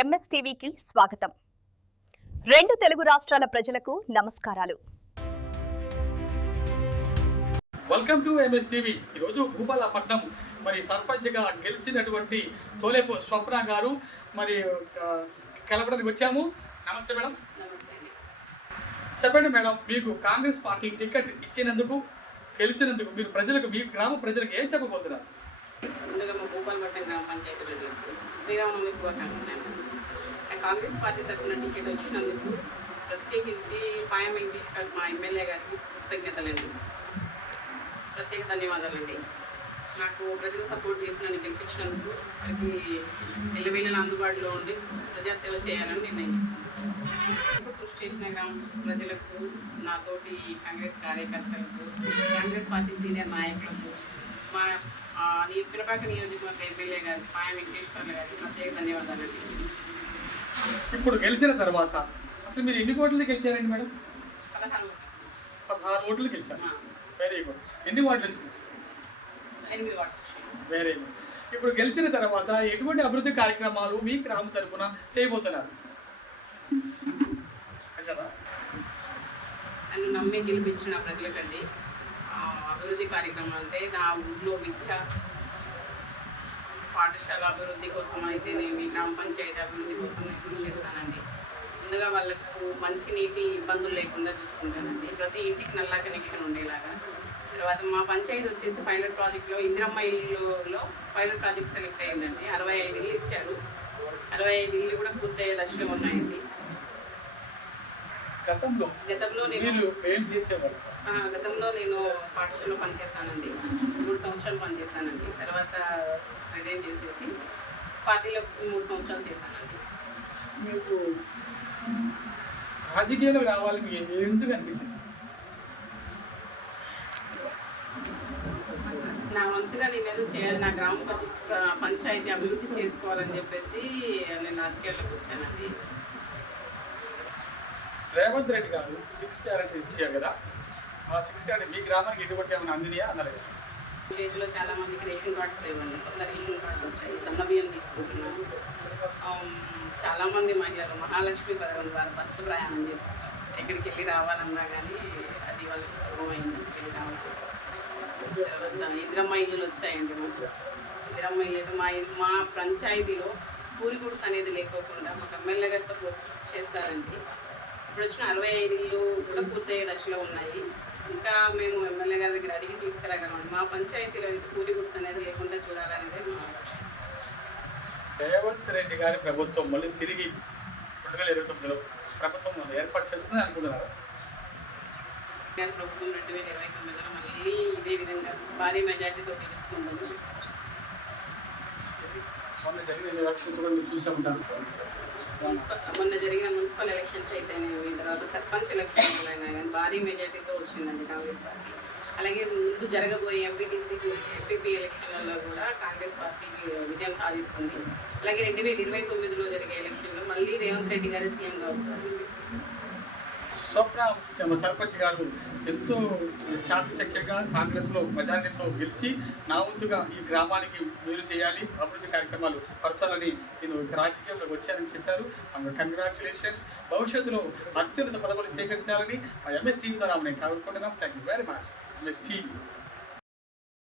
ఎంఎస్టీవీకి స్వాగతం. రెండు తెలుగు రాష్ట్రాల ప్రజలకు నమస్కారాలు. Welcome to MSTV. ఈరోజు భూపాలపట్నం మరి సర్పంచ్గా గెలిచినటువంటి తోలేపు స్వప్న గారు మరి కలవడానికి వచ్చాము. నమస్తే మేడం. చెప్పండి మేడం, మీకు కాంగ్రెస్ పార్టీ టికెట్ ఇచ్చినందుకు, గెలిచినందుకు మీరు ప్రజలకు, మీ గ్రామ ప్రజలకు ఏం చెప్పబోతున్నారు? ముందుగా మా భూపాలపట్నం గ్రామ పంచాయతీ ప్రజలకు శ్రీరామనవమి శుభాకాంక్షలు. కాంగ్రెస్ పార్టీ తరఫున టికెట్ వచ్చినందుకు ప్రత్యేకించి పాయం వెంకటేష్ గారు, మా ఎమ్మెల్యే గారికి కృతజ్ఞతలండి, ప్రత్యేక ధన్యవాదాలండి. నాకు ప్రజలు సపోర్ట్ చేసి నన్ను గెలిపించినందుకు వారికి ఎల్లవేళలా అందుబాటులో ఉండి ప్రజాసేవ చేయాలని నిర్ణయించాను. కృషి చేసిన గ్రామ ప్రజలకు, నాతోటి కాంగ్రెస్ కార్యకర్తలకు, కాంగ్రెస్ పార్టీ సీనియర్ నాయకులకు, మా పిరపాక నియోజకవర్గ ఎమ్మెల్యే గారికి, పాయం వెంకటేశ్వర్ల గారికి ప్రత్యేక ధన్యవాదాలండి. ఇప్పుడు గెలిచిన తర్వాత అసలు మీరు ఎన్ని ఓట్లు గెలిచారండి మేడం? 16 ఓట్లు గెలిచారు. Very good. ఎన్ని వార్డులు వచ్చింది? 8 వార్డ్స్. Very good. ఇప్పుడు గెలిచిన తర్వాత ఎటువంటి అభివృద్ధి కార్యక్రమాలు మీ గ్రామం తరఫున చేయబోతున్నారు? నన్ను నమ్మి గెలిపించిన ప్రజలకండి అభివృద్ధి కార్యక్రమం అంటే నా ఊళ్ళో విద్య, పాఠశాల అభివృద్ధి కోసం అయితేనేమి, గ్రామ పంచాయతీ అభివృద్ధి కోసం నేను కృషి చేస్తానండి. ముందుగా వాళ్ళకు మంచినీటి ఇబ్బందులు లేకుండా చూసుకుంటానండి. ప్రతి ఇంటికి నల్లా కనెక్షన్ ఉండేలాగా. తర్వాత మా పంచాయతీ వచ్చేసి పైలట్ ప్రాజెక్ట్లో ఇందిరమ్మ ఇల్లులో పైలట్ ప్రాజెక్ట్ సెలెక్ట్ అయిందండి. 65 ఇల్లు ఇచ్చారు. 65 ఇల్లు కూడా పూర్తయ్యే దశలో ఉన్నాయండి. గతంలో నేను పాఠశాలలో పనిచేస్తానండి. 3 సంవత్సరాలు పనిచేస్తానండి. తర్వాత రిజైన్ చేసేసి పార్టీలో 3 సంవత్సరాలు చేశానండి. మీకు రాజకీయాలు రావాలని ఎందుకు అనిపించింది? నా వంతుగా నేను ఏదో చేయాలి, నా గ్రామ పంచాయతీ అభివృద్ధి చేసుకోవాలని చెప్పేసి నేను రాజకీయాల్లోకి వచ్చానండి. రేవంత్ రెడ్డి గారు 6 గ్యారెంటీస్ ఇచ్చారు కదా, ఆ 6 గ్యారెంటీ మీ గ్రామానికి ఎటువంటి ఏమైనా అందినాయా అన్నారు? విలేజ్లో చాలా మందికి రేషన్ కార్డ్స్ లేవండి. కొంత రేషన్ కార్డ్స్ వచ్చాయి. సన్న బియ్యం తీసుకుంటున్నాను. చాలామంది మహిళలు మహాలక్ష్మి పథకం ద్వారా బస్సు ప్రయాణం చేస్తారు. ఎక్కడికి వెళ్ళి రావాలన్నా కానీ అది వాళ్ళకి సులభమైంది వెళ్ళి రావాలి. తర్వాత ఇందిరమ్మ ఇల్లులు వచ్చాయండి. ఇందిరమ్మ ఇల్లు మా పంచాయతీలో పూరి గుడ్స్ అనేది లేకోకుండా మాకు ఎమ్మెల్యేగా సపోర్ట్ చేస్తారండి. ఇప్పుడు వచ్చిన 65 ఇల్లు కూడా పూర్తయ్యే దశలో ఉన్నాయి. ఇంకా మేము ఎమ్మెల్యే గారి దగ్గర అడిగి తీసుకురాగలం. మా పంచాయతీలో పూరి గుడ్స్ అనేది లేకుండా చూడాలనేది మా లక్ష్యం. రేవంత్ రెడ్డి గారి ప్రభుత్వం మళ్ళీ తిరిగి 2029లో ప్రభుత్వం ఏర్పాటు చేస్తుందని అనుకుంటున్నారు? గారి ప్రభుత్వం 2029లో మళ్ళీ ఇదే విధంగా భారీ మెజార్టీతో గెలుస్తుందని మొన్న జరిగిన ఎలక్షన్స్ కూడా మీరు చూసే ఉంటారు. మొన్న జరిగిన మున్సిపల్ ఎలక్షన్స్ అయితేనేవి, తర్వాత సర్పంచ్ ఎలక్షన్స్ అయినా కానీ భారీ మెజార్టీతో వచ్చిందండి కాంగ్రెస్ పార్టీ. అలాగే ముందు జరగబోయే ఎంపీటీసీ, ఎంపీపీ ఎలక్షన్లలో కూడా కాంగ్రెస్ పార్టీ విజయం సాధిస్తుంది. అలాగే 2029లో జరిగే ఎలక్షన్లో మళ్ళీ రేవంత్ రెడ్డి గారు సీఎంగా వస్తారు. స్వప్న సర్పంచ్ గారు ఎంతో చాకచక్యంగా కాంగ్రెస్లో మెజారిటీతో గెలిచి నా వంతుగా ఈ గ్రామానికి మేలు చేయాలి, అభివృద్ధి కార్యక్రమాలు పరచాలని నేను రాజకీయంలోకి వచ్చానని చెప్పారు. కంగ్రాచులేషన్స్. భవిష్యత్తులో అత్యున్నత పదవులు స్వీకరించాలని ఎంఎస్ టీవీ ద్వారా నేను కోరుకుంటున్నాం. Thank you very much MS TV.